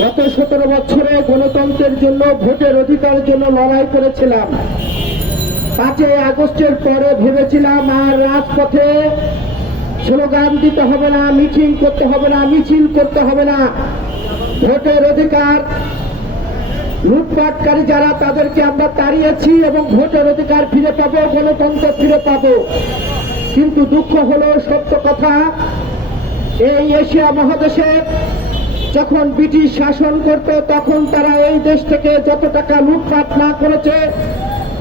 গত 17 বছরে গণতন্ত্রের জন্য, ভোটের অধিকারের জন্য লড়াই করেছিলাম। 5ই আগস্টের পরে ভেবেছিলাম আর রাজপথে স্লোগান দিতে হবে না, মিটিং করতে হবে না, মিছিল করতে হবে না। ভোটের অধিকার লুটপাটকারী যারা, তাদেরকে আমরা তাড়িয়েছি এবং ভোটের অধিকার ফিরে পাবো, গণতন্ত্র ফিরে পাবো। কিন্তু দুঃখ হলো, সত্য কথা, এই এশিয়া মহাদেশে যখন ব্রিটিশ শাসন করত তখন তারা এই দেশ থেকে যত টাকা লুটপাট না করেছে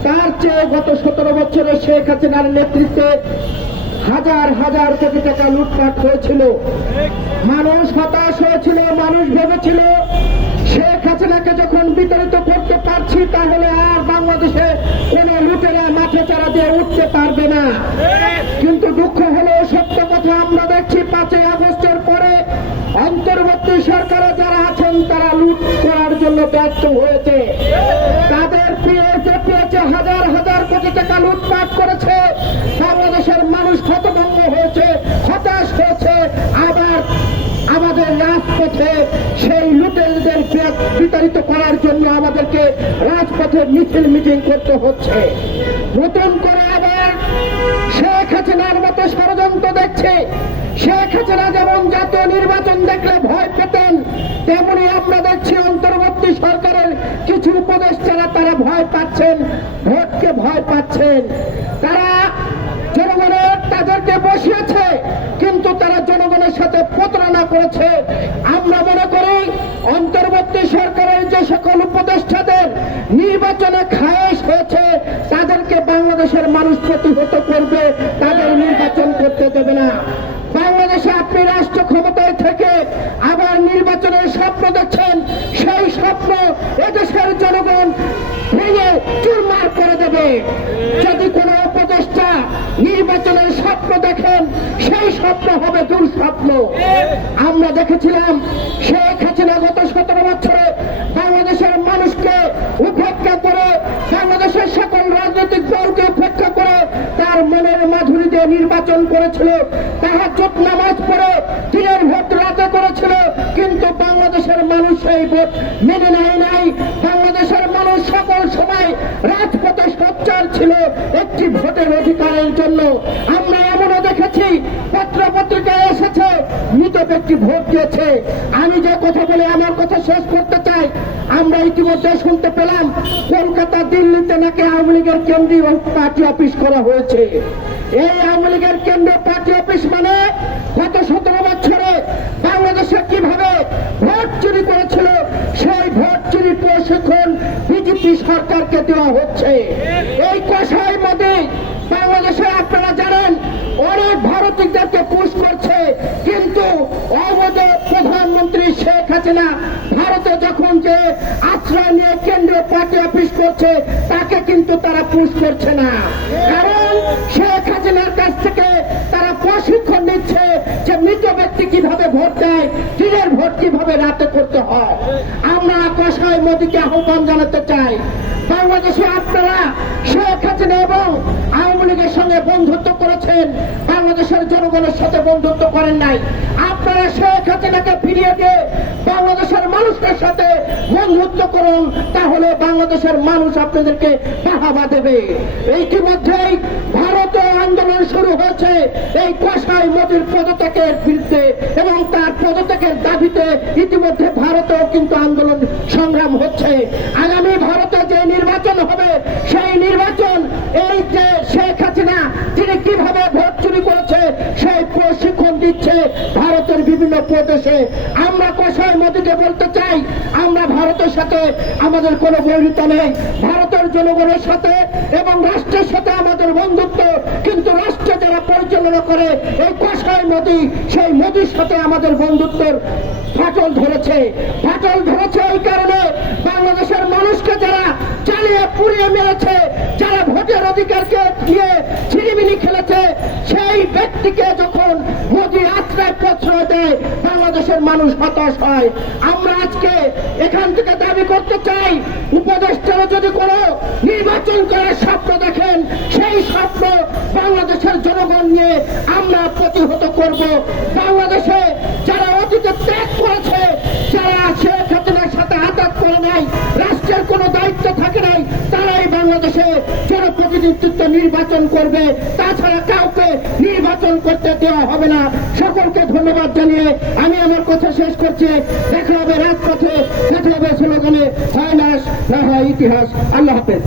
তার চেয়ে গত 17 বছরে শেখ হাসিনার নেতৃত্বে হাজার হাজার কোটি টাকা লুটপাট হয়েছিল। মানুষ হতাশ হয়েছিল, মানুষ ভেবেছিল শেখ হাসিনাকে যখন বিতাড়িত করতে পারছি তাহলে আর বাংলাদেশে কোন লুটেরা মাঠে চারা দিয়ে উঠতে পারবে না। কিন্তু দুঃখ হলো, সত্য কথা, আমরা দেখছি 5ই আগস্টের পরে অন্তর্বর্তী সরকারে যারা আছেন তারা লুট করার জন্য ব্যর্থ হয়েছে। তাদের পেয়েছে হাজার হাজার কোটি টাকা লুটপাট করেছে। বাংলাদেশের মানুষ হতভম্ব হয়েছে, হতাশ হয়েছে। আবার আমাদের রাজপথে সেই লুটেরদের বিতাড়িত করার জন্য আমাদেরকে রাজপথে মিছিল মিটিং করতে হচ্ছে। নতুন করে আবার শেখ হাসিনার মতো ষড়যন্ত্র দেখছে। শেখ হাসিনা যেমন জাতীয় নির্বাচন দেখলে ভয় পেতেন, তেমনি আমরা দেখছি অন্তর্বর্তী সরকারের কিছু উপদেষ্টারা তারা ভয় পাচ্ছেন, ভোটকে ভয় পাচ্ছেন। তারা জনগণের তাদেরকে বসিয়েছে, কিন্তু তারা জনগণের সাথে প্রতারণা করেছে। আমরা মনে করি অন্তর্বর্তী সরকারের যে সকল উপদেষ্টাদের নির্বাচনে খায়েশ হয়েছে তাদেরকে বাংলাদেশের মানুষ প্রতিহত করবে, তাদের নির্বাচন করতে দেবে না। বাংলাদেশে আপনি রাষ্ট্র ক্ষমতায় থেকে আবার নির্বাচনের স্বপ্ন দেখছেন, সেই স্বপ্ন এদেশের জনগণ ভেঙে চুরমার করে দেবে। যদি কোনো উপদেষ্টা নির্বাচনের স্বপ্ন দেখেন, সেই স্বপ্ন হবে দুঃস্বপ্ন। আমরা দেখেছিলাম শেখ হাসিনা গত 17 বছরে বাংলাদেশের মানুষকে উপেক্ষা করে, বাংলাদেশের সকল রাজনৈতিক দলকে উপেক্ষা করে তার মনের মাধুরী দিয়ে নির্বাচন করেছিল। তাহাজ্জুদ নামাজ পড়ে দিনের ভোট রাতে করেছিল, কিন্তু বাংলাদেশের মানুষ সেই ভোট মেনে নেয় নাই। বাংলাদেশের মানুষ সকল সময় রাজপথে সোচ্চার ছিল একটি ভোটের অধিকারের জন্য। আমরা এমনও দেখেছি পত্র পত্রিকায় এসেছে মৃত ব্যক্তি ভোট দিয়েছে। আমি যে কথা বলে আমার কথা শেষ করতে চাই, আমরা ইতিমধ্যে শুনতে পেলাম কলকাতা, দিল্লিতে নাকি আওয়ামী লীগের কেন্দ্রীয় পার্টি অফিস করা হয়েছে। এই আওয়ামী লীগের কেন্দ্রীয় পার্টি অফিস মানে গত 17 বছরে বাংলাদেশে কিভাবে ভোট চুরি করেছিল সেই ভোট চুরি প্রশিক্ষণ বিজেপি সরকারকে দেওয়া হচ্ছে। এই কষাই মোদি বাংলাদেশে আপনারা জানেন অনেক ভারতীয়দেরকে পুশ করছে, কিন্তু অবৈধ প্রধানমন্ত্রী শেখ হাসিনা ভারতে যখন যে আশ্রয় নিয়ে কেন্দ্রীয় পার্টি অফিস করছে তাকে কিন্তু তারা পুশ করছে না। কারণ শেখ হাসিনার কাছ থেকে তারা প্রশিক্ষণ নিচ্ছে যে মৃত ব্যক্তি কিভাবে ভোট দেয়, দিনের ভোট কিভাবে রাতে করতে হয়। আমরা কষাই মোদিকে আহ্বান জানাতে চাই, বাংলাদেশে আপনারা শেখ হাসিনা এবং আওয়ামী লীগের সঙ্গে বন্ধুত্ব করেছেন, বাংলাদেশের জনগণের সাথে বন্ধুত্ব করেন নাই। আপনারা শেখ হাসিনাকে ফিরিয়ে দিয়ে বাংলাদেশের মানুষের সাথে বন্ধুত্ব করুন, তাহলে বাংলাদেশের মানুষ আপনাদেরকে বাহাবা দেবে। ইতিমধ্যেই ভারতে আন্দোলন শুরু হয়েছে এই কষাই মোদির পদত্যাগের বিরুদ্ধে, এবং তার পদত্যাগের দাবিতে ইতিমধ্যে ভারতেও কিন্তু আন্দোলন সংগ্রাম হচ্ছে। আগামী ভারতে যে নির্বাচন হবে সেই নির্বাচন এই যে শেখ হাসিনা তিনি কিভাবে ভোট চুরি করেছে সেই প্রশিক্ষণ দিচ্ছে ভারতের বিভিন্ন প্রদেশে। আমরা কষাই মোদিকে বলতে চাই, আমরা ভারতের সাথে আমাদের কোনো বৈরিতা নেই, ভারতের জনগণের সাথে এবং রাষ্ট্রের সাথে আমাদের বন্ধুত্ব, কিন্তু রাষ্ট্র যারা পরিচালনা করে এই কষাই মোদি, সেই মোদির সাথে আমাদের বন্ধুত্বের ফাটল ধরেছে। ফাটল ধরেছে এই কারণে বাংলাদেশের মানুষকে যারা জ্বালিয়ে পুড়িয়ে মেরেছে, যারা ভোটের অধিকারকে নিয়ে ছিনিমিনি খেলেছে, সেই ব্যক্তিকে যখন মোদি আশ্রয় প্রশ্রয় দেয় বাংলাদেশের মানুষ হতাশ হয়। আমরা আজকে এখান থেকে দাবি করতে চাই, উপদেষ্টারা যদি কোনো নির্বাচন করার স্বপ্ন দেখেন, সেই স্বপ্ন বাংলাদেশের জনগণ নিয়ে আমরা প্রতিহত করব। বাংলাদেশে যারা অতীতে ত্যাগ করেছে, যারা শেখ হাসিনা নেতৃত্ব নির্বাচন করবে, তাছাড়া কাউকে নির্বাচন করতে দেওয়া হবে না। সকলকে ধন্যবাদ জানিয়ে আমি আমার কথা শেষ করছি। দেখা হবে রাজপথে, দেখা হবে স্লোগানে, হয় লাশ না হয় ইতিহাস। আল্লাহ হাফেজ।